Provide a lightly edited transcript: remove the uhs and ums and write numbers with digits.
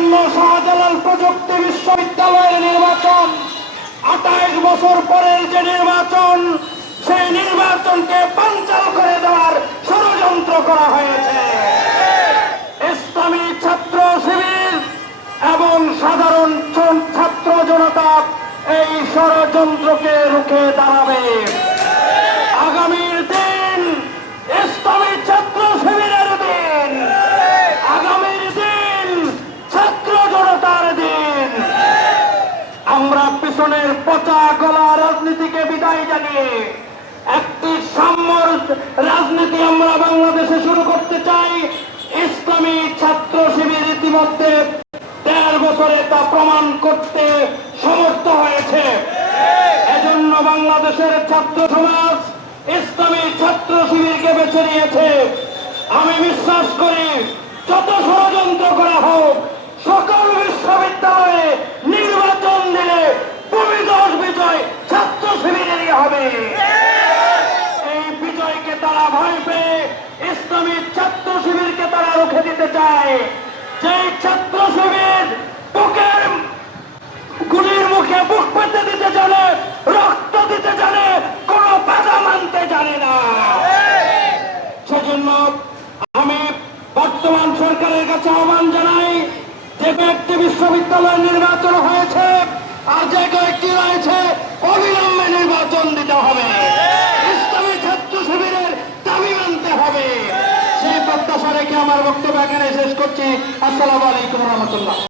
জন্য শাহজালাল প্রযুক্তি বিশ্ববিদ্যালয়ের নির্বাচন 28 বছর পরের যে নির্বাচন, সেই নির্বাচনকে বানচাল করে দেওয়ার ষড়যন্ত্র করা হয়েছে। ইসলামী ছাত্র শিবির এবং সাধারণ ছাত্র জনতা এই ষড়যন্ত্রকে রুখে দাঁড়াবে। আগামীর দিন ইসলামী ছাত্র শিবিরের দিন, আগামীর দিন ছাত্র জনতার দিন। আমরা পিছনের পচা গলা রাজনীতিকে বিদায় জানিয়ে একটি সাম্য রাজনীতি আমরা বাংলাদেশে শুরু করতে চাই। ইসলামী ছাত্র শিবির ইতিমধ্যে ১.৫ বছরে তা প্রমাণ করতে সমর্থ হয়েছে। এজন্য বাংলাদেশের ছাত্র সমাজ ইসলামী ছাত্র শিবিরকে বেছে নিয়েছে। আমি বিশ্বাস করি যত ষড়যন্ত্র করা হোক, সকল বিশ্ববিদ্যালয়ে নির্বাচন দিলে ভূমিদশ বিজয় ছাত্র শিবিরেরই হবে। এই বিজয়কে তারা ভয় পেয়ে ইসলামী ছাত্র শিবিরকে তারা রুখে দিতে চায়। যেই ছাত্র শিবির বুকের গুলির মুখে বুক পেতে দিতে জানে, রক্ত দিতে জানে, কোন বাধা মানতে জানে না। সেজন্য আমি বর্তমান সরকারের কাছে আহ্বান জানাই, যে কয়েকটি বিশ্ববিদ্যালয়ের নির্বাচন হয়েছে আর যে কয়েকটি রয়েছে অবিলম্বে নির্বাচন দিতে হবে। ইসলামী ছাত্র শিবিরের দাবি মানতে হবে। সেই প্রত্যাশা রেখে আমার বক্তব্য এখানে শেষ করছি। আসসালামু আলাইকুম রহমতুল্লাহ।